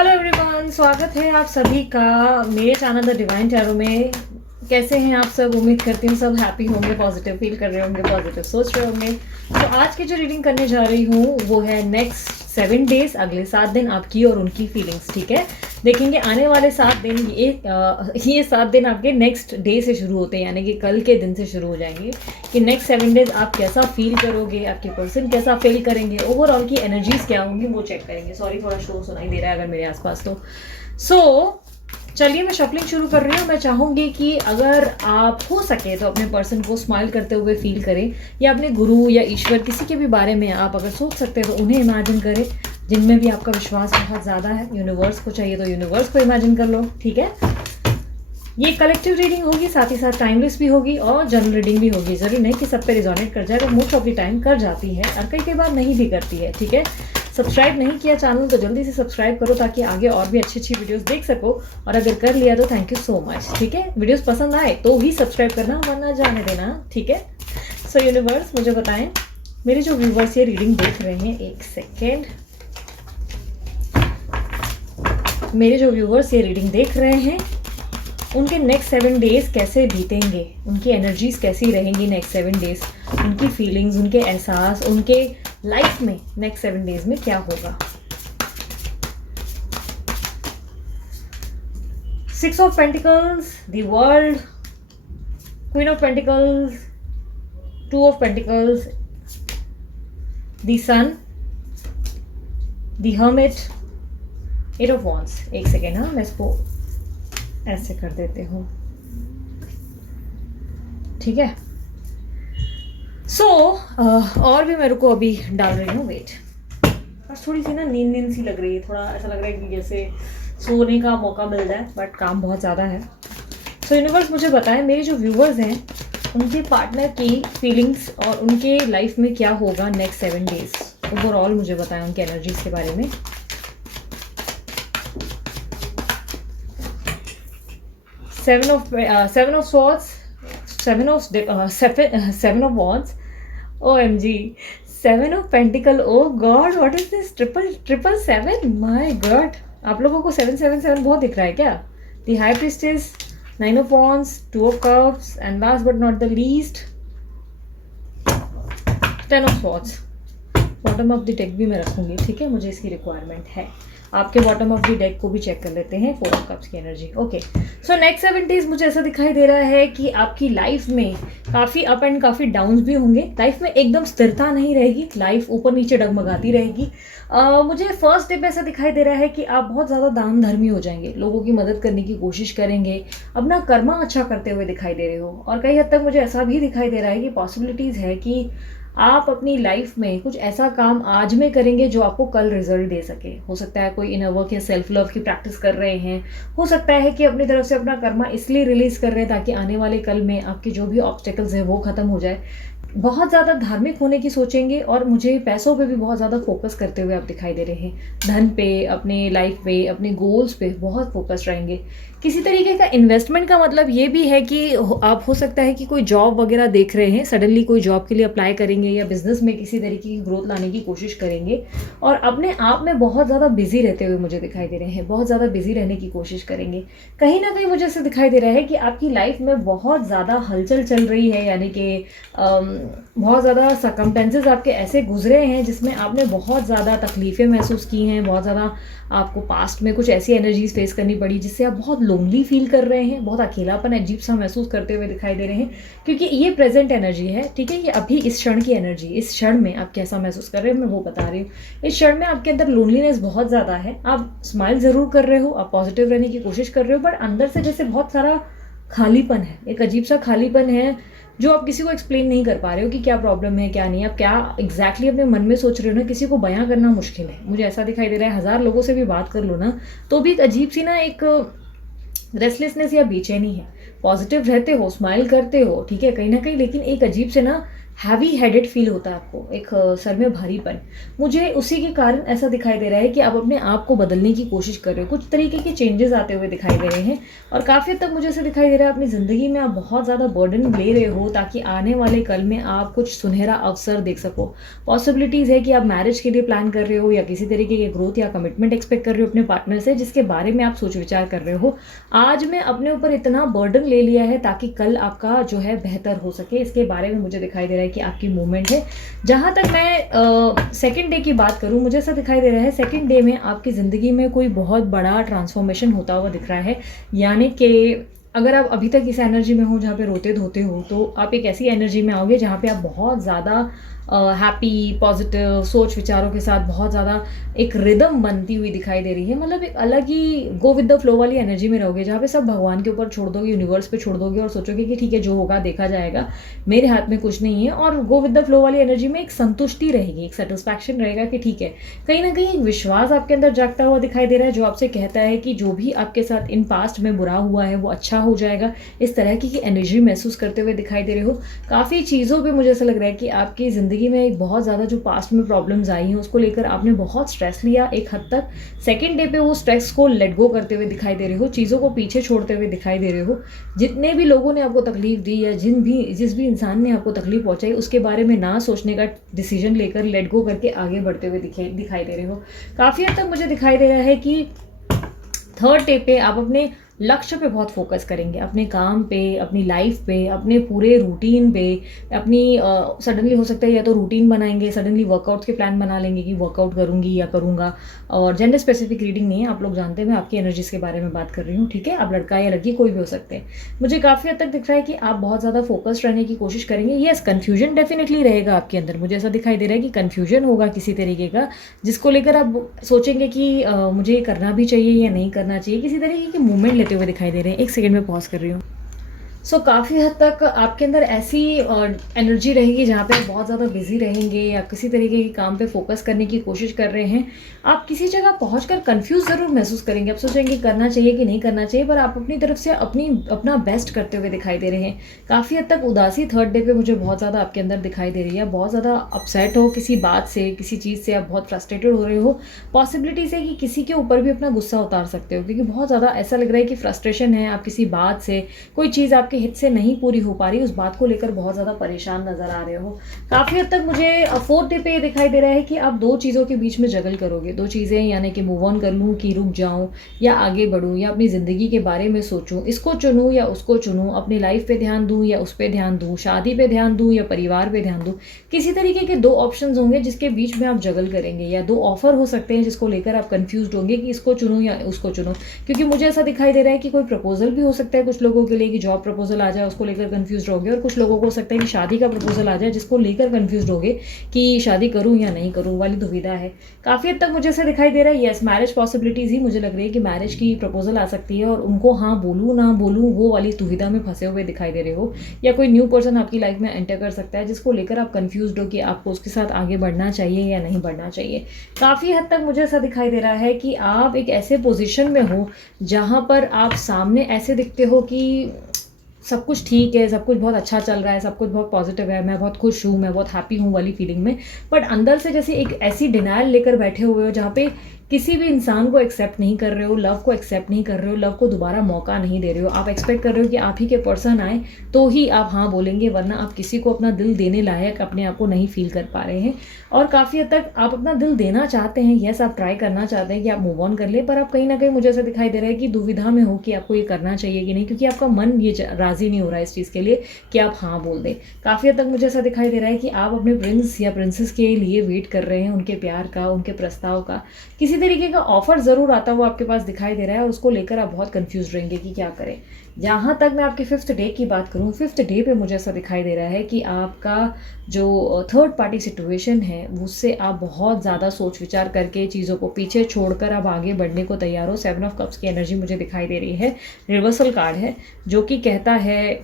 Hello everyone, स्वागत है आप सभी का मेरे चैनल द डिवाइन टैरो में। कैसे हैं आप सब? उम्मीद करती हूँ सब हैप्पी होंगे, पॉजिटिव फील कर रहे होंगे, पॉजिटिव सोच रहे होंगे। तो आज की जो रीडिंग करने जा रही हूँ वो है नेक्स्ट 7 डेज, अगले 7 दिन आपकी और उनकी फीलिंग्स। ठीक है, देखेंगे आने वाले 7 दिन। ये 7 दिन आपके नेक्स्ट डे से शुरू होते हैं, यानी कि कल के दिन से शुरू हो जाएंगे कि नेक्स्ट 7 डेज आप कैसा फील करोगे, आपके पर्सन कैसा फील करेंगे, ओवरऑल की एनर्जीज क्या होंगी वो चेक करेंगे। सॉरी, थोड़ा शोर सुनाई दे रहा है अगर मेरे आसपास तो चलिए मैं शफलिंग शुरू कर रही हूँ। मैं चाहूँगी कि अगर आप हो सके तो अपने पर्सन को स्माइल करते हुए फील करें, या अपने गुरु या ईश्वर किसी के भी बारे में आप अगर सोच सकते हैं तो उन्हें इमेजिन करें, जिनमें भी आपका विश्वास बहुत ज़्यादा है। यूनिवर्स को चाहिए तो यूनिवर्स को इमेजिन कर लो। ठीक है, ये कलेक्टिव रीडिंग होगी, साथ ही साथ टाइमलेस भी होगी और जनरल रीडिंग भी होगी। जरूरी नहीं कि सब पे रिजोनेट कर जाए, और मोस्ट ऑफ द टाइम कर जाती है और कई बार नहीं भी करती है। ठीक है, सब्सक्राइब नहीं किया चैनल तो जल्दी से सब्सक्राइब करो ताकि आगे और भी अच्छी अच्छी वीडियोस देख सको, और अगर कर लिया तो थैंक यू सो मच। ठीक है, वीडियोस पसंद आए तो ही सब्सक्राइब करना, वरना जाने देना। ठीक है, सो यूनिवर्स मुझे बताएं, मेरे जो व्यूवर्स ये रीडिंग देख रहे हैं, एक सेकेंड, मेरे जो व्यूवर्स ये रीडिंग देख रहे हैं उनके नेक्स्ट 7 डेज कैसे बीतेंगे, उनकी एनर्जीज कैसी रहेंगी नेक्स्ट 7 डेज, उनकी फीलिंग्स, उनके एहसास, उनके लाइफ में नेक्स्ट 7 डेज में क्या होगा। 6 of pentacles, the world, queen of pentacles, 2 of pentacles, the sun, the hermit, 8 of wands. एक सेकेंड, हाँ मैं इसको ऐसे कर देते हूँ। ठीक है, और भी मेरे को अभी डाल रही हूँ वेट, बस थोड़ी सी ना नींद सी लग रही है, थोड़ा ऐसा लग रहा है कि जैसे सोने का मौका मिल जाए, बट काम बहुत ज़्यादा है। यूनिवर्स मुझे बताएं, मेरे जो व्यूवर्स हैं उनके पार्टनर की फीलिंग्स और उनके लाइफ में क्या होगा नेक्स्ट 7 डेज। ओवरऑल मुझे बताएं उनके एनर्जीज के बारे में। Seven of swords, seven of wands, OMG, 7 of pentacle, oh god, what is this, triple seven, my god, आप लोगों को 777 बहुत दिख रहा है क्या? The high priestess, 9 of wands, 2 of cups, and last but not the least 10 of swords। Bottom of the deck भी मैं रखूंगी, ठीक है, मुझे इसकी रिक्वायरमेंट है। आपके बॉटम ऑफ द डेक को भी चेक कर लेते हैं, 4 ऑफ कप्स की energy. Okay, so next 7 days मुझे ऐसा दिखाई दे रहा है कि आपकी लाइफ में काफ़ी अप एंड काफ़ी डाउन्स भी होंगे। लाइफ में एकदम स्थिरता नहीं रहेगी, लाइफ ऊपर नीचे डगमगाती रहेगी। मुझे फर्स्ट डे पे ऐसा दिखाई दे रहा है कि आप बहुत ज़्यादा दान धर्मी हो जाएंगे, लोगों की मदद करने की कोशिश करेंगे, अपना कर्मा अच्छा करते हुए दिखाई दे रहे हो। और कई हद तक मुझे ऐसा भी दिखाई दे रहा है कि पॉसिबिलिटीज़ है कि आप अपनी लाइफ में कुछ ऐसा काम आज में करेंगे जो आपको कल रिजल्ट दे सके। हो सकता है कोई इनर वर्क या सेल्फ लव की प्रैक्टिस कर रहे हैं, हो सकता है कि अपनी तरफ से अपना कर्मा इसलिए रिलीज कर रहे हैं ताकि आने वाले कल में आपके जो भी ऑब्स्टेकल्स हैं वो खत्म हो जाए। बहुत ज़्यादा धार्मिक होने की सोचेंगे, और मुझे पैसों पे भी बहुत ज़्यादा फोकस करते हुए आप दिखाई दे रहे हैं। धन पे, अपने लाइफ पे, अपने गोल्स पे बहुत फोकस रहेंगे। किसी तरीके का इन्वेस्टमेंट का मतलब ये भी है कि आप हो सकता है कि कोई जॉब वगैरह देख रहे हैं, सडनली कोई जॉब के लिए अप्लाई करेंगे या बिजनेस में किसी तरीके की ग्रोथ लाने की कोशिश करेंगे, और अपने आप में बहुत ज़्यादा बिजी रहते हुए मुझे दिखाई दे रहे हैं, बहुत ज़्यादा बिजी रहने की कोशिश करेंगे। कहीं ना कहीं मुझे ऐसे दिखाई दे रहा है कि आपकी लाइफ में बहुत ज़्यादा हलचल चल रही है, यानी कि बहुत ज़्यादा सर्कमटेंसेस आपके ऐसे गुजरे हैं जिसमें आपने बहुत ज़्यादा तकलीफ़ें महसूस की हैं, बहुत ज़्यादा आपको पास्ट में कुछ ऐसी एनर्जीज फेस करनी पड़ी जिससे आप बहुत लोनली फील कर रहे हैं, बहुत अकेलापन अजीब सा महसूस करते हुए दिखाई दे रहे हैं, क्योंकि ये प्रेजेंट एनर्जी है। ठीक है, ये अभी इस क्षण की एनर्जी, इस क्षण में आप कैसा महसूस कर रहे हो मैं वो बता रही हूँ। इस क्षण में आपके अंदर लोनलीनेस बहुत ज़्यादा है, आप स्माइल ज़रूर कर रहे हो, आप पॉजिटिव रहने की कोशिश कर रहे हो, बट अंदर से जैसे बहुत सारा खालीपन है, एक अजीब सा खालीपन है जो आप किसी को एक्सप्लेन नहीं कर पा रहे हो कि क्या प्रॉब्लम है, क्या नहीं, आप क्या एग्जैक्टली अपने मन में सोच रहे हो ना, किसी को बयां करना मुश्किल है। मुझे ऐसा दिखाई दे रहा है 1000 लोगों से भी बात कर लो ना तो भी एक अजीब सी ना एक रेस्टलेसनेस या बेचैनी है। पॉजिटिव रहते हो, स्माइल करते हो, ठीक है, कहीं ना कहीं, लेकिन एक अजीब से ना हैवी हेडेड फील होता है आपको, एक सर में भारीपन। मुझे उसी के कारण ऐसा दिखाई दे रहा है कि आप अपने आप को बदलने की कोशिश कर रहे हो, कुछ तरीके के चेंजेस आते हुए दिखाई दे रहे हैं। और काफ़ी हद तक मुझे ऐसा दिखाई दे रहा है अपनी ज़िंदगी में आप बहुत ज़्यादा बर्डन ले रहे हो ताकि आने वाले कल में आप कुछ सुनहरा अवसर देख सको। पॉसिबिलिटीज़ है कि आप मैरिज के लिए प्लान कर रहे हो या किसी तरीके के ग्रोथ या कमिटमेंट एक्सपेक्ट कर रहे हो अपने पार्टनर से, जिसके बारे में आप सोच विचार कर रहे हो। आज मैं अपने ऊपर इतना बर्डन ले लिया है ताकि कल आपका जो है बेहतर हो सके, इसके बारे में मुझे दिखाई दे रहा है कि आपकी मूवमेंट है। जहाँ तक मैं सेकंड डे की बात करूँ, मुझे ऐसा दिखाई दे रहा है सेकंड डे में आपकी ज़िंदगी में कोई बहुत बड़ा ट्रांसफॉर्मेशन होता हुआ दिख रहा है। यानी कि अगर आप अभी तक इस एनर्जी में हो जहाँ पे रोते धोते हो, तो आप एक ऐसी एनर्जी में आओगे जहाँ पे आप बहुत ज़्यादा हैप्पी पॉजिटिव सोच विचारों के साथ बहुत ज़्यादा एक रिदम बनती हुई दिखाई दे रही है। मतलब एक अलग ही गो विद द फ्लो वाली एनर्जी में रहोगे, जहाँ पे सब भगवान के ऊपर छोड़ दोगे, यूनिवर्स पे छोड़ दोगे और सोचोगे कि ठीक है जो होगा देखा जाएगा, मेरे हाथ में कुछ नहीं है। और गो विद द फ्लो वाली एनर्जी में एक संतुष्टि रहेगी, एक सेटिस्फैक्शन रहेगा कि ठीक है, कहीं ना कहीं एक विश्वास आपके अंदर जागता हुआ दिखाई दे रहा है जो आपसे कहता है कि जो भी आपके साथ इन पास्ट में बुरा हुआ है वो अच्छा हो जाएगा। इस तरह की एनर्जी महसूस करते हुए दिखाई दे रहे हो। काफ़ी चीज़ों पर मुझे ऐसा लग रहा है कि आपकी ज़िंदगी में एक बहुत ज़्यादा जो पास्ट में प्रॉब्लम्स आई हैं उसको लेकर आपने बहुत स्ट्रेस लिया एक हद तक। सेकंड डे पे वो स्ट्रेस को लेट गो करते हुए दिखाई दे रहे हो, चीज़ों को पीछे छोड़ते हुए दिखाई दे रहे हो। जितने भी लोगों ने आपको तकलीफ दी या जिस भी इंसान ने आपको तकलीफ पहुंचाई उसके बारे में ना सोचने का डिसीजन लेकर लेट गो करके आगे बढ़ते हुए दिखाई दे रहे हो। काफ़ी हद तक मुझे दिखाई दे रहा है कि थर्ड डे पे आप अपने लक्ष्य पे बहुत फोकस करेंगे, अपने काम पे, अपनी लाइफ पे, अपने पूरे रूटीन पे, अपनी सडनली हो सकता है या तो रूटीन बनाएंगे, सडनली वर्कआउट के प्लान बना लेंगे कि वर्कआउट करूंगी या करूंगा। और जेंडर स्पेसिफिक रीडिंग नहीं है, आप लोग जानते हैं मैं आपकी एनर्जीज के बारे में बात कर रही हूँ, ठीक है। आप लड़का या लड़की कोई भी हो सकते हैं। मुझे काफ़ी हद तक दिख रहा है कि आप बहुत ज़्यादा फोकस्ड रहने की कोशिश करेंगे। येस, कन्फ्यूजन डेफिनेटली रहेगा आपके अंदर, मुझे ऐसा दिखाई दे रहा है कि कन्फ्यूजन होगा किसी तरीके का, जिसको लेकर आप सोचेंगे कि मुझे ये करना भी चाहिए या नहीं करना चाहिए, किसी तरीके की मूवमेंट लेते हुए दिखाई दे रहे हैं। एक सेकंड में पॉज कर रही हूँ। काफ़ी हद तक आपके अंदर ऐसी एनर्जी रहेगी जहाँ पे आप बहुत ज़्यादा बिजी रहेंगे या किसी तरीके के काम पे फोकस करने की कोशिश कर रहे हैं। आप किसी जगह पहुंचकर कंफ्यूज ज़रूर महसूस करेंगे, आप सोचेंगे करना चाहिए कि नहीं करना चाहिए, पर आप अपनी तरफ से अपना बेस्ट करते हुए दिखाई दे रहे हैं। काफ़ी हद तक उदासी थर्ड डे पे मुझे बहुत ज़्यादा आपके अंदर दिखाई दे रही है। बहुत ज़्यादा अपसेट हो किसी बात से, किसी चीज़ से आप बहुत फ्रस्ट्रेटेड हो रहे हो। पॉसिबिलिटीज़ है कि किसी के ऊपर भी अपना गुस्सा उतार सकते हो, क्योंकि बहुत ज़्यादा ऐसा लग रहा है कि फ्रस्ट्रेशन है, आप किसी बात से, कोई चीज़ आपके हित से नहीं पूरी हो पा रही, उस बात को लेकर बहुत ज़्यादा परेशान नजर आ रहे हो। काफ़ी हद तक मुझे फोर्थ डे पे ये दिखाई दे रहा है कि आप दो चीज़ों के बीच में जगल करोगे, दो चीज़ें, यानी कि मूव ऑन कर लूँ कि रुक जाऊँ या आगे बढ़ूँ या अपनी ज़िंदगी के बारे में सोचूँ, इसको चुनूँ या उसको चुनूँ, अपनी लाइफ पे ध्यान दूँ या उस पर ध्यान दूँ, शादी पे ध्यान दूँ या परिवार पे ध्यान दूँ। किसी तरीके के दो ऑप्शंस होंगे जिसके बीच में आप जगल करेंगे, या दो ऑफर हो सकते हैं जिसको लेकर आप कंफ्यूज होंगे कि इसको चुनूँ या उसको चुनूँ। क्योंकि मुझे ऐसा दिखाई दे रहा है कि कोई प्रपोजल भी हो सकता है कुछ लोगों के लिए, कि जॉब प्रपोजल आ जाए उसको लेकर कंफ्यूज रहोगे, और कुछ लोगों को हो सकता है कि शादी का प्रपोजल आ जाए जिसको लेकर कंफ्यूज होगे कि शादी करूं या नहीं करूं वाली दुविधा है। काफ़ी हद तक मुझे ऐसा दिखाई दे रहा है, यस, मैरिज पॉसिबिलिटीज़ ही मुझे लग रही है कि मैरिज की प्रपोजल आ सकती है और उनको हाँ बोलूँ ना बोलूँ वो वाली दुविधा में फंसे हुए दिखाई दे रहे हो। या कोई न्यू पर्सन आपकी लाइफ में एंटर कर सकता है जिसको लेकर आप कंफ्यूज हो कि आपको उसके साथ आगे बढ़ना चाहिए या नहीं बढ़ना चाहिए। काफ़ी हद तक मुझे ऐसा दिखाई दे रहा है कि आप एक ऐसे पोजिशन में हो जहाँ पर आप सामने ऐसे दिखते हो कि सब कुछ ठीक है, सब कुछ बहुत अच्छा चल रहा है, सब कुछ बहुत पॉजिटिव है, मैं बहुत खुश हूँ, मैं बहुत हैप्पी हूँ वाली फीलिंग में, बट अंदर से जैसे एक ऐसी डिनायल लेकर बैठे हुए हो जहाँ पे किसी भी इंसान को एक्सेप्ट नहीं कर रहे हो, लव को एक्सेप्ट नहीं कर रहे हो, लव को दोबारा मौका नहीं दे रहे हो। आप एक्सपेक्ट कर रहे हो कि आप ही के पर्सन आए तो ही आप हाँ बोलेंगे, वरना आप किसी को अपना दिल देने लायक अपने आप को नहीं फील कर पा रहे हैं। और काफ़ी हद तक आप अपना दिल देना चाहते हैं, यस, आप ट्राई करना चाहते हैं कि आप मूव ऑन कर ले, पर आप कहीं ना कहीं मुझे ऐसा दिखाई दे रहा है कि दुविधा में हो कि आपको ये करना चाहिए कि नहीं, क्योंकि आपका मन ये राज़ी नहीं हो रहा है इस चीज़ के लिए कि आप हाँ बोल दें। काफ़ी हद तक मुझे ऐसा दिखाई दे रहा है कि आप अपने प्रिंस या प्रिंसेस के लिए वेट कर रहे हैं, उनके प्यार का, उनके प्रस्ताव का। किसी तरीके का ऑफर ज़रूर आता हुआ आपके पास दिखाई दे रहा है और उसको लेकर आप बहुत कंफ्यूज रहेंगे कि क्या करें। जहाँ तक मैं आपके फिफ्थ डे की बात करूँ, फिफ्थ डे पे मुझे ऐसा दिखाई दे रहा है कि आपका जो थर्ड पार्टी सिचुएशन है उससे आप बहुत ज़्यादा सोच विचार करके चीज़ों को पीछे छोड़कर आप आगे बढ़ने को तैयार हो। 7 ऑफ कप्स की एनर्जी मुझे दिखाई दे रही है, रिवर्सल कार्ड है जो कि कहता है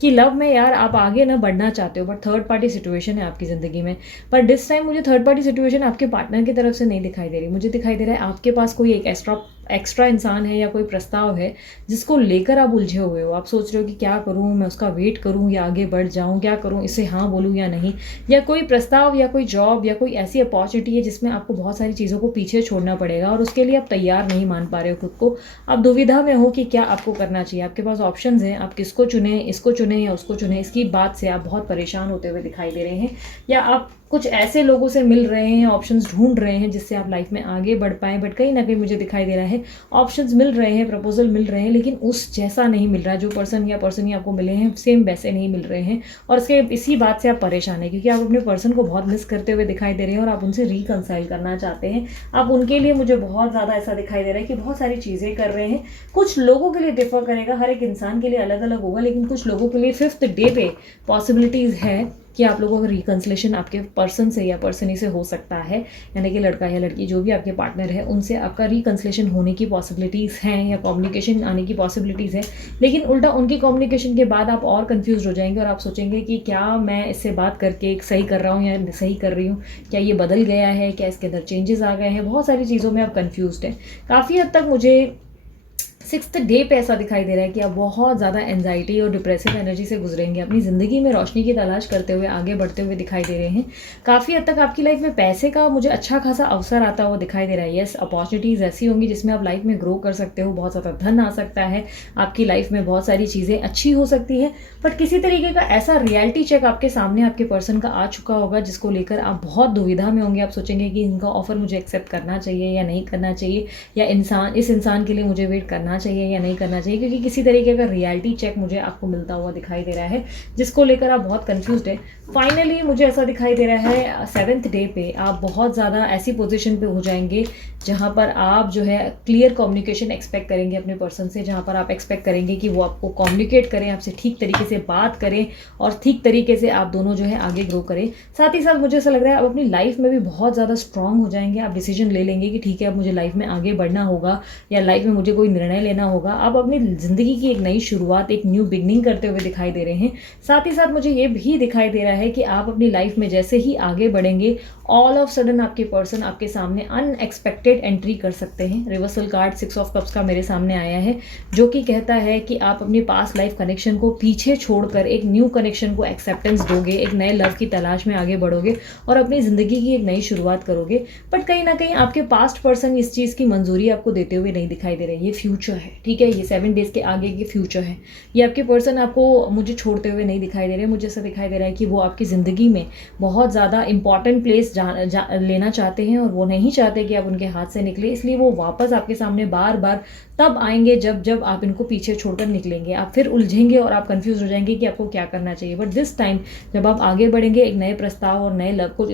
कि लव में यार आप आगे ना बढ़ना चाहते हो, बट थर्ड पार्टी सिचुएशन है आपकी ज़िंदगी में। पर दिस टाइम मुझे थर्ड पार्टी सिचुएशन आपके पार्टनर की तरफ से नहीं दिखाई दे रही, मुझे दिखाई दे रहा है आपके पास कोई एक एक्स्ट्रा एक्स्ट्रा इंसान है या कोई प्रस्ताव है जिसको लेकर आप उलझे हुए हो, आप सोच रहे हो कि क्या करूँ, मैं उसका वेट करूँ या आगे बढ़ जाऊँ, क्या करूँ, इसे हाँ बोलूँ या नहीं, या कोई प्रस्ताव या कोई जॉब या कोई ऐसी अपॉर्चुनिटी है जिसमें आपको बहुत सारी चीज़ों को पीछे छोड़ना पड़ेगा और उसके लिए आप तैयार नहीं मान पा रहे हो खुद को, आप दुविधा में हो कि क्या आपको करना चाहिए। आपके पास ऑप्शंस हैं, आप किसको चुने, इसको चुने या उसको चुने, इसकी बात से आप बहुत परेशान होते हुए दिखाई दे रहे हैं, या आप कुछ ऐसे लोगों से मिल रहे हैं, ऑप्शंस ढूंढ रहे हैं जिससे आप लाइफ में आगे बढ़ पाएँ, बट कहीं ना कहीं मुझे दिखाई दे रहा है ऑप्शंस मिल रहे हैं, प्रपोजल मिल रहे हैं, लेकिन उस जैसा नहीं मिल रहा है, जो पर्सन या पर्सन ही आपको मिले हैं सेम वैसे नहीं मिल रहे हैं, और इसके इसी बात से आप परेशान हैं क्योंकि आप अपने पर्सन को बहुत मिस करते हुए दिखाई दे रहे हैं और आप उनसे रिकंसाइल करना चाहते हैं। आप उनके लिए, मुझे बहुत ज़्यादा ऐसा दिखाई दे रहा है कि बहुत सारी चीज़ें कर रहे हैं। कुछ लोगों के लिए डिफर करेगा, हर एक इंसान के लिए अलग अलग होगा, लेकिन कुछ लोगों के लिए 5th डे पे पॉसिबिलिटीज़ है कि आप लोगों का रिकंसलेशन आपके पर्सन से या पर्सनी से हो सकता है, यानी कि लड़का या लड़की जो भी आपके पार्टनर है उनसे आपका रिकंसलेशन होने की पॉसिबिलिटीज़ हैं या कम्युनिकेशन आने की पॉसिबिलिटीज़ है। लेकिन उल्टा उनकी कम्युनिकेशन के बाद आप और कंफ्यूज हो जाएंगे और आप सोचेंगे कि क्या मैं इससे बात करके सही कर रहा हूँ या सही कर रही हूँ, क्या ये बदल गया है, क्या इसके अंदर चेंजेस आ गए हैं, बहुत सारी चीज़ों में आप कन्फ्यूज हैं। काफ़ी हद तक मुझे 6th डे पे ऐसा दिखाई दे रहा है कि आप बहुत ज़्यादा एंजाइटी और डिप्रेसिव एनर्जी से गुजरेंगे, अपनी ज़िंदगी में रोशनी की तलाश करते हुए आगे बढ़ते हुए दिखाई दे रहे हैं। काफ़ी हद तक आपकी लाइफ में पैसे का मुझे अच्छा खासा अवसर आता हुआ दिखाई दे रहा है। यस, अपॉर्चुनिटीज़ ऐसी होंगी जिसमें आप लाइफ में ग्रो कर सकते हो, बहुत ज़्यादा धन आ सकता है, आपकी लाइफ में बहुत सारी चीज़ें अच्छी हो सकती है, बट किसी तरीके का ऐसा रियलिटी चेक आपके सामने आपके पर्सन का आ चुका होगा जिसको लेकर आप बहुत दुविधा में होंगे। आप सोचेंगे कि इनका ऑफर मुझे एक्सेप्ट करना चाहिए या नहीं करना चाहिए, या इस इंसान के लिए मुझे वेट करना चाहिए या नहीं करना चाहिए, क्योंकि किसी तरीके का रियलिटी चेक मुझे आपको मिलता हुआ दिखाई दे रहा है जिसको लेकर आप बहुत कंफ्यूज्ड है। फाइनली मुझे ऐसा दिखाई दे रहा है 7th डे पे आप बहुत ज़्यादा ऐसी पोजीशन पे हो जाएंगे जहाँ पर आप जो है क्लियर कम्युनिकेशन एक्सपेक्ट करेंगे अपने पर्सन से, जहाँ पर आप एक्सपेक्ट करेंगे कि वो आपको कम्युनिकेट करें, आपसे ठीक तरीके से बात करें और ठीक तरीके से आप दोनों जो है आगे ग्रो करें। साथ ही साथ मुझे ऐसा लग रहा है आप अपनी लाइफ में भी बहुत ज़्यादा स्ट्रांग हो जाएंगे, आप डिसीजन ले लेंगे कि ठीक है अब मुझे लाइफ में आगे बढ़ना होगा या लाइफ में मुझे कोई निर्णय लेना होगा। आप अपनी ज़िंदगी की एक नई शुरुआत, एक न्यू बिगनिंग करते हुए दिखाई दे रहे हैं। साथ ही साथ मुझे ये भी दिखाई दे रहा है कि आप अपनी लाइफ में जैसे ही आगे बढ़ेंगे ऑल ऑफ सडन आपके पर्सन आपके सामने अनएक्सपेक्टेड एंट्री कर सकते हैं। रिवर्सल कार्ड 6 ऑफ कप्स का मेरे सामने आया है जो कि कहता है कि आप अपनी पास्ट लाइफ कनेक्शन को पीछे छोड़कर एक न्यू कनेक्शन को एक्सेप्टेंस दोगे, एक नए लव की तलाश में आगे बढ़ोगे और अपनी ज़िंदगी की एक नई शुरुआत करोगे। बट कहीं ना कहीं आपके पास्ट पर्सन इस चीज़ की मंजूरी आपको देते हुए नहीं दिखाई दे रही। ये फ्यूचर है, ठीक है, ये 7 डेज के आगे के फ्यूचर है। ये आपके पर्सन आपको मुझे छोड़ते हुए नहीं दिखाई दे रहे। मुझे ऐसा दिखाई दे रहा है कि वो आपकी ज़िंदगी में बहुत ज़्यादा इंपॉर्टेंट प्लेस लेना चाहते हैं और वो नहीं चाहते कि आप उनके हाथ से निकले, इसलिए वो वापस आपके सामने बार बार तब आएंगे जब आप इनको पीछे छोड़कर निकलेंगे। आप फिर उलझेंगे और आप कंफ्यूज हो जाएंगे कि आपको क्या करना चाहिए। बट दिस टाइम जब आप आगे बढ़ेंगे एक नए प्रस्ताव और नए लव को,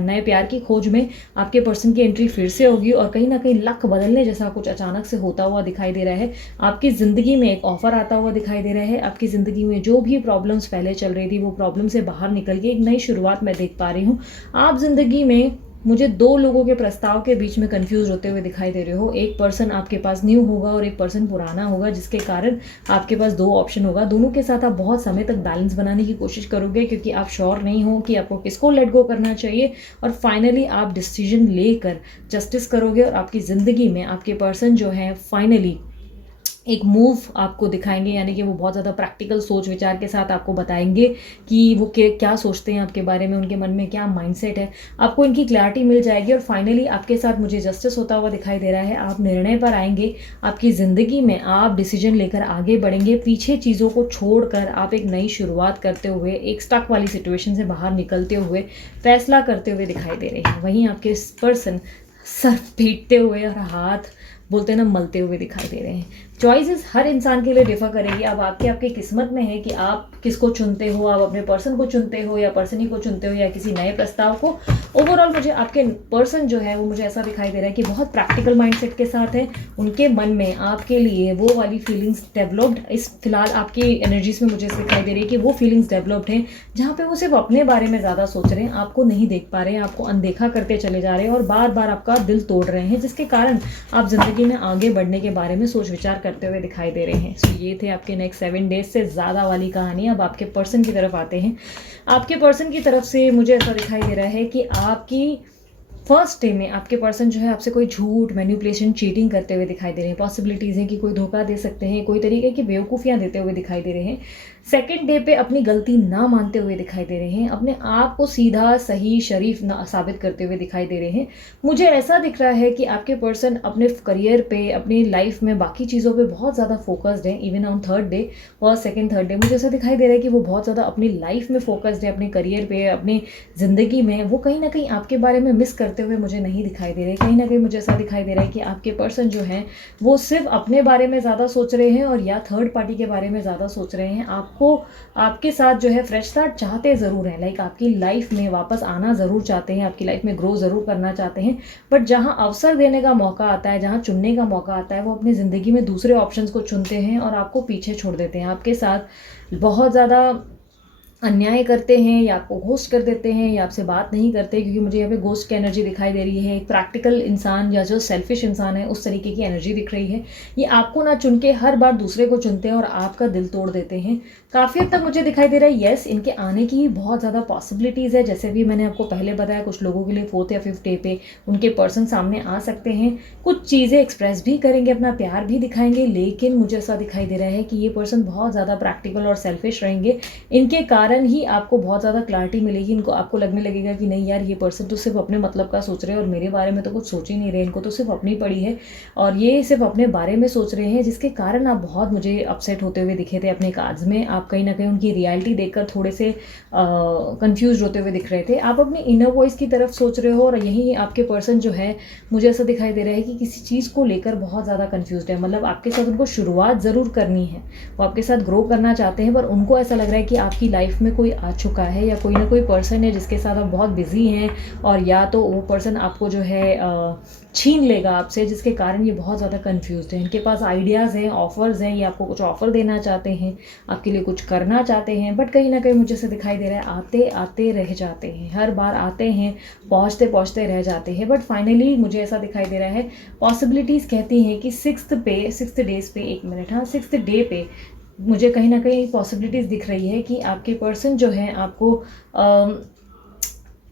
नए प्यार की खोज में आपके पर्सन की एंट्री फिर से होगी और कहीं ना कहीं लक बदलने जैसा कुछ अचानक से होता हुआ दिखाई दे रहा है। आपकी ज़िंदगी में एक ऑफर आता हुआ दिखाई दे रहा है। आपकी ज़िंदगी में जो भी प्रॉब्लम्स पहले चल रही थी वो प्रॉब्लम से बाहर निकल के एक नई शुरुआत मैं देख पा रही हूँ। आप ज़िंदगी में मुझे 2 लोगों के प्रस्ताव के बीच में कंफ्यूज होते हुए दिखाई दे रहे हो। एक पर्सन आपके पास न्यू होगा और एक पर्सन पुराना होगा, जिसके कारण आपके पास 2 ऑप्शन होगा। दोनों के साथ आप बहुत समय तक बैलेंस बनाने की कोशिश करोगे क्योंकि आप श्योर नहीं हो कि आपको किसको लेट गो करना चाहिए और फाइनली आप डिसीजन लेकर जस्टिस करोगे और आपकी ज़िंदगी में आपके पर्सन जो है फाइनली एक मूव आपको दिखाएंगे, यानी कि वो बहुत ज़्यादा प्रैक्टिकल सोच विचार के साथ आपको बताएंगे कि वो क्या सोचते हैं आपके बारे में, उनके मन में क्या माइंडसेट है। आपको इनकी क्लैरिटी मिल जाएगी और फाइनली आपके साथ मुझे जस्टिस होता हुआ दिखाई दे रहा है। आप निर्णय पर आएंगे, आपकी ज़िंदगी में आप डिसीजन लेकर आगे बढ़ेंगे, पीछे चीज़ों को छोड़कर आप एक नई शुरुआत करते हुए, एक स्टक वाली सिचुएशन से बाहर निकलते हुए, फैसला करते हुए दिखाई दे रहे हैं। वहीं आपके पर्सन सर पीटते हुए और हाथ बोलते हैं ना मलते हुए दिखाई दे रहे हैं। चॉइसेस हर इंसान के लिए डिफर करेगी। अब आपकी किस्मत में है कि आप किसको चुनते हो, आप अपने पर्सन को चुनते हो या पर्सन ही को चुनते हो या किसी नए प्रस्ताव को। ओवरऑल मुझे आपके पर्सन जो है वो मुझे ऐसा दिखाई दे रहा है कि बहुत प्रैक्टिकल माइंडसेट के साथ है। उनके मन में आपके लिए वो वाली फीलिंग्स डेवलप्ड इस फिलहाल आपकी एनर्जीज में मुझे दिखाई दे रही है कि वो फीलिंग्स डेवलप्ड हैं जहाँ पे वो सिर्फ अपने बारे में ज़्यादा सोच रहे हैं, आपको नहीं देख पा रहे हैं, आपको अनदेखा करते चले जा रहे हैं और बार बार आपका दिल तोड़ रहे हैं, जिसके कारण आप ज़िंदगी में आगे बढ़ने के बारे में सोच विचार करते हुए दिखाई दे रहे हैं। सो ये थे आपके नेक्स्ट 7 डेज से ज़्यादा वाली कहानी। अब आपके पर्सन की तरफ आते हैं। आपके पर्सन की तरफ से मुझे ऐसा दिखाई दे रहा है कि आपकी फर्स्ट डे में आपके पर्सन जो है आपसे कोई झूठ, मैनिपुलेशन, चीटिंग करते हुए दिखाई दे रहे हैं। पॉसिबिलिटीज़ हैं कि कोई धोखा दे सकते हैं, कोई तरीके की बेवकूफ़ियाँ देते हुए दिखाई दे रहे हैं। सेकंड डे पे अपनी गलती ना मानते हुए दिखाई दे रहे हैं, अपने आप को सीधा, सही, शरीफ ना साबित करते हुए दिखाई दे रहे हैं। मुझे ऐसा दिख रहा है कि आपके पर्सन अपने करियर पे, अपनी लाइफ में बाकी चीज़ों पे बहुत ज़्यादा फोकस्ड हैं। Even on third day, first, second, third day मुझे ऐसा दिखाई दे रहा है कि वो बहुत ज़्यादा अपनी लाइफ में फोकस्ड है, अपने करियर पे, अपनी ज़िंदगी में। वो कहीं ना कहीं आपके बारे में मिस करते हुए मुझे नहीं दिखाई दे रहे। कहीं ना कहीं मुझे ऐसा दिखाई दे रहा है कि आपके पर्सन जो हैं वो सिर्फ अपने बारे में ज़्यादा सोच रहे हैं और या थर्ड पार्टी के बारे में ज़्यादा सोच रहे हैं। आपको, आपके साथ जो है फ्रेश स्टार्ट चाहते ज़रूर हैं, लाइक आपकी लाइफ में वापस आना ज़रूर चाहते हैं, आपकी लाइफ में ग्रो ज़रूर करना चाहते हैं। बट जहाँ अवसर देने का मौका आता है, जहाँ चुनने का मौका आता है, वो अपनी ज़िंदगी में दूसरे ऑप्शंस को चुनते हैं और आपको पीछे छोड़ देते हैं। आपके साथ बहुत ज़्यादा अन्याय करते हैं या आपको घोस्ट कर देते हैं या आपसे बात नहीं करते, क्योंकि मुझे यहाँ पे घोस्ट की एनर्जी दिखाई दे रही है। एक प्रैक्टिकल इंसान या जो सेल्फिश इंसान है उस तरीके की एनर्जी दिख रही है। ये आपको ना चुन के हर बार दूसरे को चुनते हैं और आपका दिल तोड़ देते हैं। काफ़ी हद तक मुझे दिखाई दे रहा है येस, इनके आने की बहुत ज़्यादा पॉसिबिलिटीज़ है। जैसे भी मैंने आपको पहले बताया, कुछ लोगों के लिए फोर्थ या फिफ्थ डे पे उनके पर्सन सामने आ सकते हैं, कुछ चीज़ें एक्सप्रेस भी करेंगे, अपना प्यार भी दिखाएंगे। लेकिन मुझे ऐसा दिखाई दे रहा है कि ये पर्सन बहुत ज़्यादा प्रैक्टिकल और सेल्फिश रहेंगे। इनके कारण ही आपको बहुत ज़्यादा क्लैरिटी मिलेगी। इनको, आपको लगने लगेगा कि नहीं यार, ये पर्सन तो सिर्फ अपने मतलब का सोच रहे हैं और मेरे बारे में तो कुछ सोच ही नहीं रहे, इनको तो सिर्फ अपनी पड़ी है और ये सिर्फ अपने बारे में सोच रहे हैं। जिसके कारण आप बहुत मुझे अपसेट होते हुए दिखे थे अपने कार्ड्स में। आप कहीं ना कहीं उनकी रियलिटी देखकर थोड़े से कंफ्यूज होते हुए दिख रहे थे। आप अपनी इनर वॉइस की तरफ सोच रहे हो और यही आपके पर्सन जो है, मुझे ऐसा दिखाई दे रहा है कि किसी चीज़ को लेकर बहुत ज़्यादा कंफ्यूज है। मतलब आपके साथ उनको शुरुआत ज़रूर करनी है, वो आपके साथ ग्रो करना चाहते हैं, पर उनको ऐसा लग रहा है कि आपकी लाइफ में कोई आ चुका है या कोई ना कोई पर्सन है जिसके साथ आप बहुत बिजी हैं, और या तो वो पर्सन आपको जो है छीन लेगा आपसे, जिसके कारण ये बहुत ज़्यादा कंफ्यूज्ड है। इनके पास आइडियाज़ हैं, ऑफर्स हैं, ये आपको कुछ ऑफर देना चाहते हैं, आपके लिए कुछ करना चाहते हैं। बट कहीं ना कहीं मुझे ऐसा दिखाई दे रहा है आते आते रह जाते हैं, हर बार आते हैं, पहुँचते पहुँचते रह जाते हैं। बट फाइनली मुझे ऐसा दिखाई दे रहा है, पॉसिबिलिटीज़ कहती हैं कि सिक्स्थ डेज पे, एक मिनट, हाँ, सिक्स्थ डे पे मुझे कहीं ना कहीं पॉसिबिलिटीज़ दिख रही है कि आपके पर्सन जो है आपको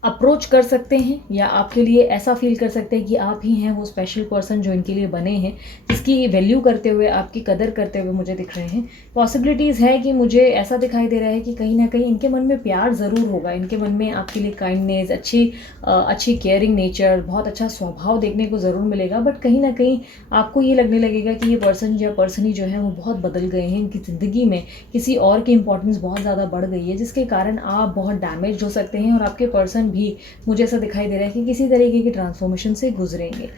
अप्रोच कर सकते हैं या आपके लिए ऐसा फील कर सकते हैं कि आप ही हैं वो स्पेशल पर्सन जो इनके लिए बने हैं, जिसकी वैल्यू करते हुए, आपकी कदर करते हुए मुझे दिख रहे हैं। पॉसिबिलिटीज़ है कि मुझे ऐसा दिखाई दे रहा है कि कहीं ना कहीं इनके मन में प्यार ज़रूर होगा, इनके मन में आपके लिए काइंडनेस, अच्छी केयरिंग नेचर, बहुत अच्छा स्वभाव देखने को ज़रूर मिलेगा। बट कहीं ना कहीं आपको ये लगने लगेगा कि ये पर्सन या पर्सनी जो है वो बहुत बदल गए हैं, इनकी ज़िंदगी में किसी और की इंपॉर्टेंस बहुत ज़्यादा बढ़ गई है, जिसके कारण आप बहुत डैमेज हो सकते हैं और आपके पर्सन भी, मुझे ऐसा दिखाई दे रहा है कि किसी तरीके की ट्रांसफॉर्मेशन से गुजरेंगे।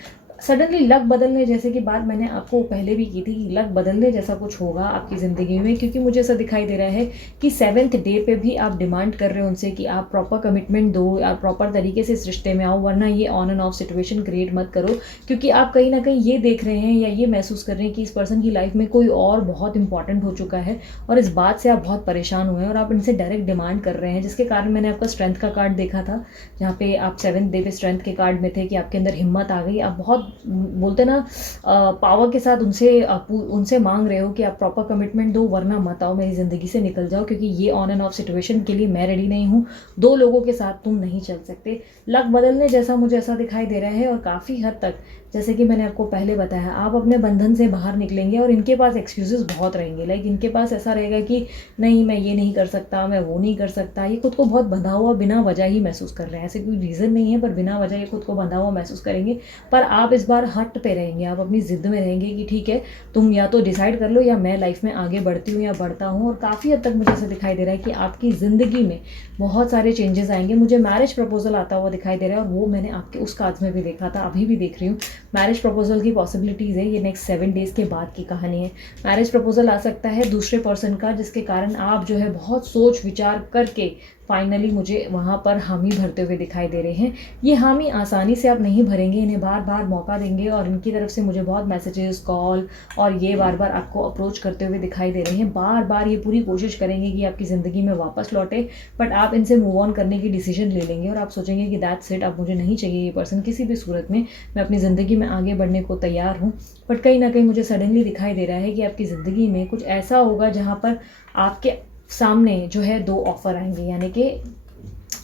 सडनली लक बदलने जैसे कि बात मैंने आपको पहले भी की थी कि लक बदलने जैसा कुछ होगा आपकी ज़िंदगी में, क्योंकि मुझे ऐसा दिखाई दे रहा है कि 7th डे पे भी आप डिमांड कर रहे हो उनसे कि आप प्रॉपर कमिटमेंट दो, या प्रॉपर तरीके से इस रिश्ते में आओ, वरना ये on end of situation create मत करो। क्योंकि आप कहीं ना कहीं ये देख रहे हैं या ये महसूस कर रहे हैं कि इस पर्सन की लाइफ में कोई और बहुत इंपॉर्टेंट हो चुका है और इस बात से आप बहुत परेशान हुए हैं और आप इनसे डायरेक्ट डिमांड कर रहे हैं। जिसके कारण मैंने आपका स्ट्रेंथ का कार्ड देखा था, जहाँ पे आप 7th डे पे स्ट्रेंथ के कार्ड में थे कि आपके अंदर हिम्मत आ गई। आप बहुत, बोलते ना, पावर के साथ उनसे मांग रहे हो कि आप प्रॉपर कमिटमेंट दो, वरना मत आओ, मेरी ज़िंदगी से निकल जाओ, क्योंकि ये ऑन एंड ऑफ सिचुएशन के लिए मैं रेडी नहीं हूँ। 2 लोगों के साथ तुम नहीं चल सकते। लक बदलने जैसा मुझे ऐसा दिखाई दे रहा है और काफ़ी हद तक, जैसे कि मैंने आपको पहले बताया, आप अपने बंधन से बाहर निकलेंगे और इनके पास एक्सक्यूजेस बहुत रहेंगे। लाइक इनके पास ऐसा रहेगा कि नहीं, मैं ये नहीं कर सकता, मैं वो नहीं कर सकता। ये खुद को बहुत बंधा हुआ बिना वजह ही महसूस कर रहे हैं, ऐसे कोई रीज़न नहीं है, पर बिना वजह ये खुद को बंधा हुआ महसूस करेंगे। पर आप इस बार हट पे रहेंगे, आप अपनी ज़िद में रहेंगे कि ठीक है, तुम या तो डिसाइड कर लो या मैं लाइफ में आगे बढ़ती हूँ या बढ़ता हूँ। और काफ़ी हद तक मुझे ऐसा दिखाई दे रहा है कि आपकी ज़िंदगी में बहुत सारे चेंजेस आएंगे। मुझे मैरिज प्रपोजल आता हुआ दिखाई दे रहा है और वो मैंने आपके उस कार्ड्स में भी देखा था, अभी भी देख रही हूँ। मैरिज प्रपोजल की पॉसिबिलिटीज़ है, ये नेक्स्ट 7 डेज़ के बाद की कहानी है। मैरिज प्रपोजल आ सकता है दूसरे पर्सन का, जिसके कारण आप जो है बहुत सोच विचार करके फाइनली मुझे वहाँ पर हामी भरते हुए दिखाई दे रहे हैं। ये हामी आसानी से आप नहीं भरेंगे, इन्हें बार बार मौका देंगे और इनकी तरफ से मुझे बहुत मैसेजेस, कॉल और ये बार बार आपको अप्रोच करते हुए दिखाई दे रहे हैं। बार बार ये पूरी कोशिश करेंगे कि आपकी ज़िंदगी में वापस लौटे, बट आप इनसे मूव ऑन करने की डिसीजन ले लेंगे और आप सोचेंगे कि दैट्स इट, अब मुझे नहीं चाहिए ये पर्सन किसी भी सूरत में, मैं अपनी ज़िंदगी में आगे बढ़ने को तैयार हूँ। बट कहीं ना कहीं मुझे सडनली दिखाई दे रहा है कि आपकी ज़िंदगी में कुछ ऐसा होगा जहाँ पर आपके सामने जो है 2 ऑफ़र आएंगे, यानी कि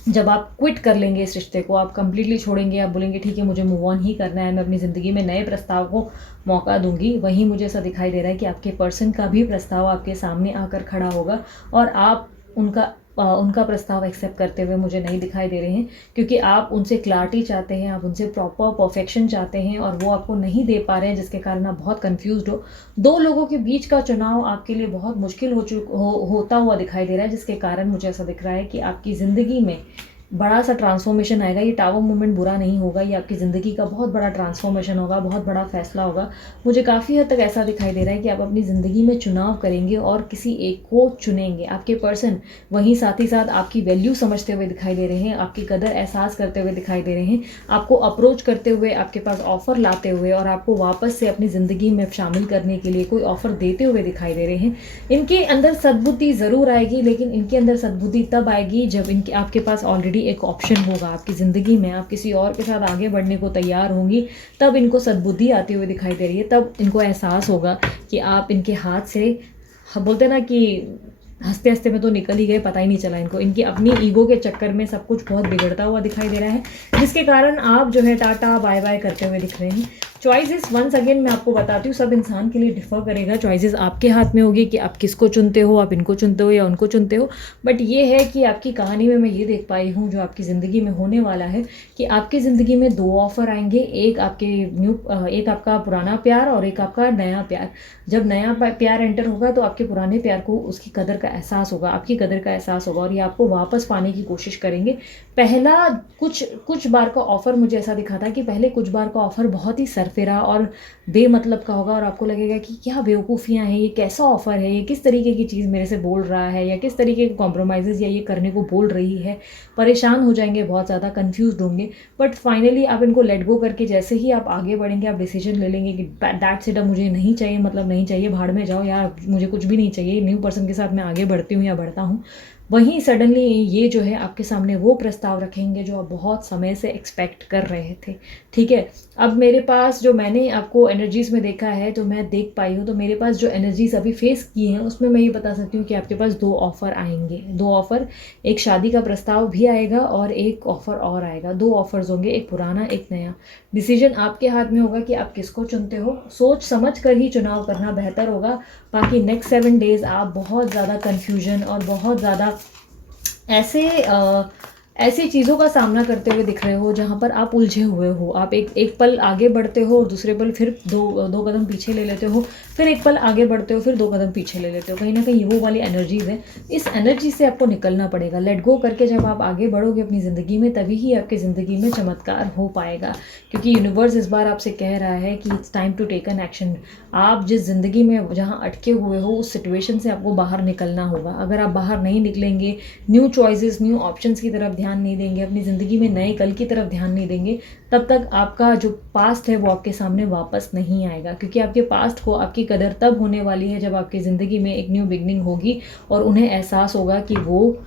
जब आप क्विट कर लेंगे इस रिश्ते को, आप कंप्लीटली छोड़ेंगे, आप बोलेंगे ठीक है मुझे मूव ऑन ही करना है, मैं अपनी ज़िंदगी में नए प्रस्ताव को मौका दूंगी, वहीं मुझे ऐसा दिखाई दे रहा है कि आपके पर्सन का भी प्रस्ताव आपके सामने आकर खड़ा होगा और आप उनका प्रस्ताव एक्सेप्ट करते हुए मुझे नहीं दिखाई दे रहे हैं, क्योंकि आप उनसे क्लैरिटी चाहते हैं, आप उनसे प्रॉपर परफेक्शन चाहते हैं और वो आपको नहीं दे पा रहे हैं, जिसके कारण आप बहुत कंफ्यूज्ड हो। दो लोगों के बीच का चुनाव आपके लिए बहुत मुश्किल होता हुआ दिखाई दे रहा है, जिसके कारण मुझे ऐसा दिख रहा है कि आपकी ज़िंदगी में बड़ा सा ट्रांसफॉर्मेशन आएगा। ये टावर मूवमेंट बुरा नहीं होगा, ये आपकी ज़िंदगी का बहुत बड़ा ट्रांसफॉर्मेशन होगा, बहुत बड़ा फैसला होगा। मुझे काफ़ी हद तक ऐसा दिखाई दे रहा है कि आप अपनी ज़िंदगी में चुनाव करेंगे और किसी एक को चुनेंगे। आपके पर्सन वहीं साथ ही साथ आपकी वैल्यू समझते हुए दिखाई दे रहे हैं, आपकी कदर एहसास करते हुए दिखाई दे रहे हैं, आपको अप्रोच करते हुए, आपके पास ऑफ़र लाते हुए और आपको वापस से अपनी ज़िंदगी में शामिल करने के लिए कोई ऑफ़र देते हुए दिखाई दे रहे हैं। इनके अंदर सद्बुद्धि ज़रूर आएगी, लेकिन इनके अंदर सद्बुद्धि तब आएगी जब इनके आपके पास ऑलरेडी एक ऑप्शन होगा आपकी ज़िंदगी में, आप किसी और के साथ आगे बढ़ने को तैयार होंगी, तब इनको सद्बुद्धि आती हुई दिखाई दे रही है। तब इनको एहसास होगा कि आप इनके हाथ से, हम बोलते हैं ना कि हंसते हंसते में तो निकल ही गए, पता ही नहीं चला इनको। इनकी अपनी ईगो के चक्कर में सब कुछ बहुत बिगड़ता हुआ दिखाई दे रहा है, जिसके कारण आप जो है टाटा बाय बाय करते हुए दिख रहे हैं। चॉइसेस वंस अगेन मैं आपको बताती हूँ, सब इंसान के लिए डिफर करेगा। चॉइसेस आपके हाथ में होगी कि आप किसको चुनते हो, आप इनको चुनते हो या उनको चुनते हो। बट ये है कि आपकी कहानी में मैं ये देख पाई हूँ जो आपकी ज़िंदगी में होने वाला है, कि आपकी ज़िंदगी में दो ऑफ़र आएंगे, एक आपका पुराना प्यार और एक आपका नया प्यार। जब नया प्यार एंटर होगा तो आपके पुराने प्यार को उसकी कदर का एहसास होगा, आपकी कदर का एहसास होगा और ये आपको वापस पाने की कोशिश करेंगे। पहला कुछ बार का ऑफ़र मुझे ऐसा दिखा था कि पहले कुछ बार का ऑफ़र बहुत ही सरफेरा और बेमतलब का होगा और आपको लगेगा कि क्या बेवकूफ़ियाँ हैं, ये कैसा ऑफ़र है, ये किस तरीके की चीज़ मेरे से बोल रहा है या किस तरीके के कॉम्प्रोमाइज़ेज़ या ये करने को बोल रही है। परेशान हो जाएंगे, बहुत ज़्यादा कन्फ्यूज़्ड होंगे। बट फाइनली आप इनको लेट गो करके जैसे ही आप आगे बढ़ेंगे, आप डिसीजन ले लेंगे कि दैट्स इट, अब मुझे नहीं चाहिए, मतलब नहीं चाहिए, भाड़ में जाओ यार, मुझे कुछ भी नहीं चाहिए, न्यू पर्सन के साथ मैं आगे बढ़ती हूँ या बढ़ता हूँ। वहीं सडनली ये जो है आपके सामने वो प्रस्ताव रखेंगे जो आप बहुत समय से एक्सपेक्ट कर रहे थे। ठीक है, अब मेरे पास जो मैंने आपको एनर्जीज़ में देखा है, जो मैं देख पाई हूँ, तो मेरे पास जो एनर्जीज़ अभी फेस की हैं उसमें मैं ये बता सकती हूँ कि आपके पास दो ऑफ़र आएंगे। दो ऑफ़र, एक शादी का प्रस्ताव भी आएगा और एक ऑफ़र और आएगा। दो ऑफ़र्स होंगे, एक पुराना एक नया। डिसीजन आपके हाथ में होगा कि आप किसको चुनते हो। सोच समझ कर ही चुनाव करना बेहतर होगा। बाकी नेक्स्ट 7 डेज़ आप बहुत ज़्यादा कन्फ्यूजन और बहुत ज़्यादा ऐसी चीज़ों का सामना करते हुए दिख रहे हो जहाँ पर आप उलझे हुए हो। आप एक पल आगे बढ़ते हो और दूसरे पल फिर दो कदम पीछे ले लेते हो, फिर एक पल आगे बढ़ते हो, फिर 2 कदम पीछे ले लेते हो। कहीं ना कहीं वो वाली एनर्जीज़ है, इस एनर्जी से आपको निकलना पड़ेगा। लेट गो करके जब आप आगे बढ़ोगे अपनी ज़िंदगी में, तभी ही आपकी ज़िंदगी में चमत्कार हो पाएगा, क्योंकि यूनिवर्स इस बार आपसे कह रहा है कि it's time to take an action. आप जिस ज़िंदगी में जहाँ अटके हुए हो उस सिचुएशन से आपको बाहर निकलना होगा। अगर आप बाहर नहीं निकलेंगे, न्यू चॉइसेस, न्यू ऑप्शंस की तरफ ध्यान नहीं देंगे, अपनी ज़िंदगी में नए कल की तरफ ध्यान नहीं देंगे, तब तक आपका जो पास्ट है वो आपके सामने वापस नहीं आएगा। क्योंकि आपके पास्ट को आपकी कदर तब होने वाली है जब आपकी ज़िंदगी में एक न्यू बिगनिंग होगी और उन्हें एहसास होगा कि वो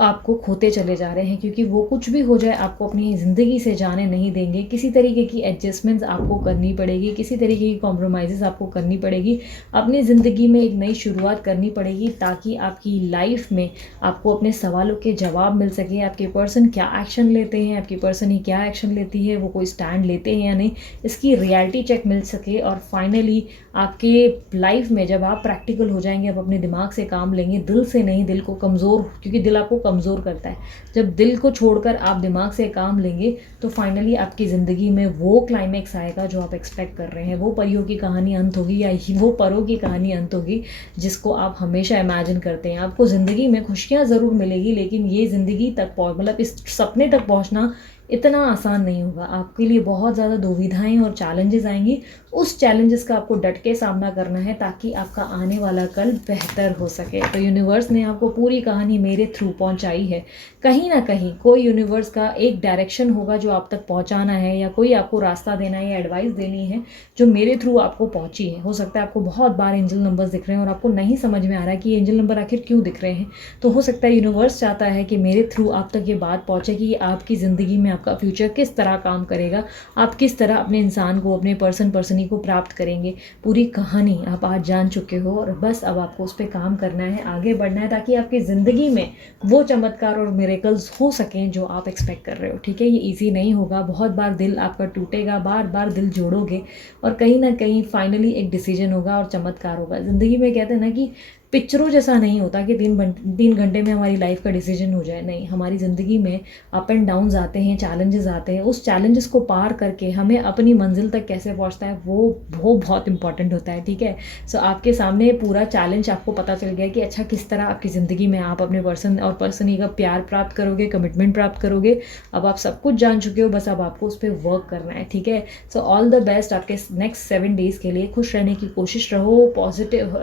आपको खोते चले जा रहे हैं। क्योंकि वो कुछ भी हो जाए आपको अपनी ज़िंदगी से जाने नहीं देंगे। किसी तरीके की एडजस्टमेंट्स आपको करनी पड़ेगी, किसी तरीके की कॉम्प्रोमाइज़ेस आपको करनी पड़ेगी, अपनी ज़िंदगी में एक नई शुरुआत करनी पड़ेगी, ताकि आपकी लाइफ में आपको अपने सवालों के जवाब मिल सके। आपके पर्सन क्या एक्शन लेते हैं, आपकी पर्सन ही क्या एक्शन लेती है, वो कोई स्टैंड लेते हैं या नहीं, इसकी रियलिटी चेक मिल सके। और फाइनली आपके लाइफ में जब आप प्रैक्टिकल हो जाएंगे, आप अपने दिमाग से काम लेंगे, दिल से नहीं, दिल को कमज़ोर, क्योंकि दिल आपको कमज़ोर करता है। जब दिल को छोड़कर आप दिमाग से काम लेंगे तो फाइनली आपकी ज़िंदगी में वो क्लाइमेक्स आएगा जो आप एक्सपेक्ट कर रहे हैं। वो परियों की कहानी अंत होगी या वो परों की कहानी अंत होगी जिसको आप हमेशा इमेजिन करते हैं। आपको ज़िंदगी में खुशियाँ ज़रूर मिलेगी, लेकिन ये ज़िंदगी तक मतलब इस सपने तक पहुँचना इतना आसान नहीं होगा। आपके लिए बहुत ज़्यादा दुविधाएं और चैलेंजेस आएंगी। उस चैलेंजेस का आपको डट के सामना करना है, ताकि आपका आने वाला कल बेहतर हो सके। तो यूनिवर्स ने आपको पूरी कहानी मेरे थ्रू पहुंचाई है। कहीं ना कहीं कोई यूनिवर्स का एक डायरेक्शन होगा जो आप तक पहुंचाना है, या कोई आपको रास्ता देना है या एडवाइस देनी है जो मेरे थ्रू आपको पहुंची है। हो सकता है आपको बहुत बार एंजल नंबर्स दिख रहे हैं और आपको नहीं समझ में आ रहा है कि एंजल नंबर आखिर क्यों दिख रहे हैं। तो हो सकता है यूनिवर्स चाहता है कि मेरे थ्रू आप तक ये बात पहुँचे कि आपकी ज़िंदगी में आपका फ्यूचर किस तरह काम करेगा, आप किस तरह अपने इंसान को, अपने पर्सनी को प्राप्त करेंगे, पूरी कहानी आप आज जान चुके हो। और बस अब आपको उस पर काम करना है, आगे बढ़ना है, ताकि आपकी ज़िंदगी में वो चमत्कार और मिरेकल्स हो सकें जो आप एक्सपेक्ट कर रहे हो। ठीक है, ये ईजी नहीं होगा, बहुत बार दिल आपका टूटेगा, बार बार दिल जोड़ोगे और कहीं ना कहीं फाइनली एक डिसीजन होगा और चमत्कार होगा। ज़िंदगी में कहते हैं ना कि पिक्चरों जैसा नहीं होता कि 3 घंटे में हमारी लाइफ का डिसीजन हो जाए। नहीं, हमारी ज़िंदगी में अप एंड डाउन्स आते हैं, चैलेंजेस आते हैं। उस चैलेंजेस को पार करके हमें अपनी मंजिल तक कैसे पहुंचता है वो बहुत इंपॉर्टेंट होता है। ठीक है, सो आपके सामने पूरा चैलेंज आपको पता चल गया कि अच्छा किस तरह आपकी ज़िंदगी में आप अपने पर्सनी का प्यार प्राप्त करोगे, कमिटमेंट प्राप्त करोगे। अब आप सब कुछ जान चुके हो, बस अब आपको उस पर वर्क करना है। ठीक है, सो ऑल द बेस्ट आपके नेक्स्ट 7 डेज़ के लिए। खुश रहने की कोशिश रहो, पॉजिटिव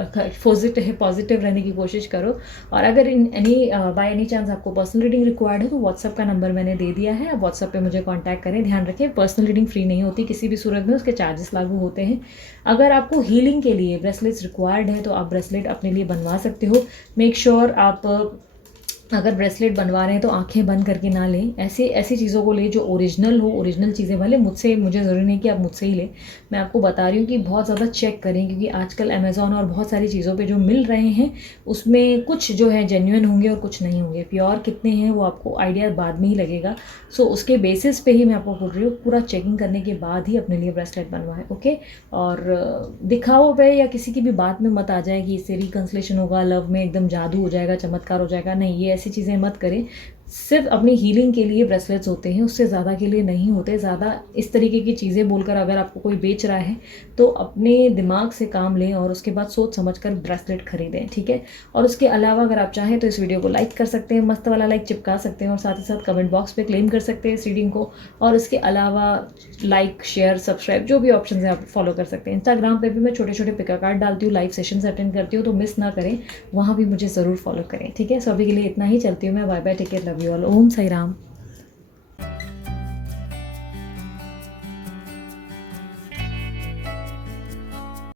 रहने की कोशिश करो। और अगर बाय एनी चांस आपको पर्सनल रीडिंग रिक्वायर्ड है तो व्हाट्सअप का नंबर मैंने दे दिया है, आप व्हाट्सअप पे मुझे कांटेक्ट करें। ध्यान रखें, पर्सनल रीडिंग फ्री नहीं होती किसी भी सूरत में, उसके चार्जेस लागू होते हैं। अगर आपको हीलिंग के लिए ब्रेसलेट्स रिक्वायर्ड है तो आप ब्रेसलेट अपने लिए बनवा सकते हो। मेक श्योर आप अगर ब्रेसलेट बनवा रहे हैं तो आंखें बंद करके ना लें। ऐसी चीज़ों को लें जो ओरिजिनल हो, ओरिजिनल चीज़ें। भले मुझे ज़रूरी नहीं कि आप मुझसे ही लें, मैं आपको बता रही हूँ कि बहुत ज़्यादा चेक करें, क्योंकि आजकल अमेज़ॉन और बहुत सारी चीज़ों पे जो मिल रहे हैं उसमें कुछ जो है जेन्युइन होंगे और कुछ नहीं होंगे। प्योर कितने हैं वो आपको आइडिया बाद में ही लगेगा। सो उसके बेसिस पे ही मैं आपको बोल रही हूँ, पूरा चेकिंग करने के बाद ही अपने लिए ब्रेसलेट बनवाएं। ओके, और दिखाओ पे या किसी की भी बात में मत आ जाए कि इससे रिकन्सलेशन होगा, लव में एकदम जादू हो जाएगा, चमत्कार हो जाएगा। नहीं, ये ऐसी चीज़ें मत करें। सिर्फ अपनी हीलिंग के लिए ब्रेसलेट्स होते हैं, उससे ज़्यादा के लिए नहीं होते। ज़्यादा इस तरीके की चीज़ें बोलकर अगर आपको कोई बेच रहा है तो अपने दिमाग से काम लें और उसके बाद सोच समझकर ब्रेसलेट खरीदें। ठीक है, और उसके अलावा अगर आप चाहें तो इस वीडियो को लाइक कर सकते हैं, मस्त वाला लाइक चिपका सकते हैं, और साथ ही साथ कमेंट बॉक्स पे क्लेम कर सकते हैं इस रीडिंग को। और इसके अलावा लाइक, शेयर, सब्सक्राइब जो भी ऑप्शन है आप फॉलो कर सकते हैं। इंस्टाग्राम पर भी मैं छोटे छोटे पिक कार्ड डालती हूँ, लाइव सेशंस अटेंड करती हूँ, तो मिस ना करें, वहाँ भी मुझे ज़रूर फॉलो करें। ठीक है, सो अभी के लिए इतना ही, चलती हूँ मैं। Bye bye, take care, love you all. Om Sai Ram.